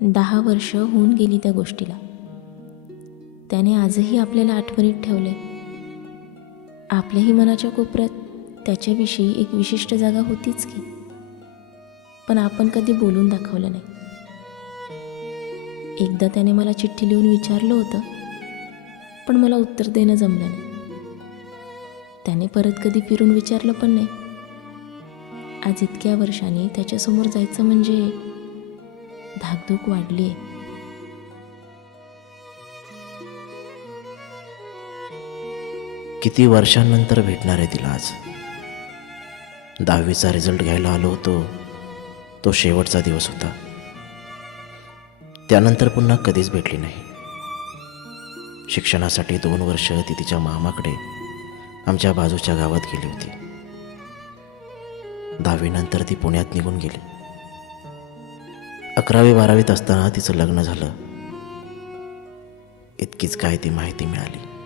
दहा वर्ष होऊन गेली त्या गोष्टीला. त्याने आजही आपल्याला आठवणीत ठेवले आपल्याही मनाच्या कोपऱ्यात त्याच्याविषयी एक विशिष्ट जागा होतीच की. पण आपण कधी बोलून दाखवलं नाही. एकदा त्याने मला चिठ्ठी लिहून विचारलं होतं पण मला उत्तर देणं जमलं नाही. त्याने परत कधी फिरून विचारलं पण नाही. आज इतक्या वर्षांनी त्याच्यासमोर जायचं म्हणजे धाकधूक वाढली आहे. किती वर्षांनंतर भेटणार आहे तिला आज? दहावीचा रिझल्ट घ्यायला आलो होतो. तो शेवटचा दिवस होता. त्यानंतर पुन्हा कधीच भेटली नाही. शिक्षणासाठी दोन वर्ष ती तिच्या मामाकडे आमच्या बाजूच्या गावात गेली होती. दहावीनंतर ती पुण्यात निघून गेली. अकरावी बारावीत असताना तिचं लग्न झालं. इतकीच काय ती माहिती मिळाली.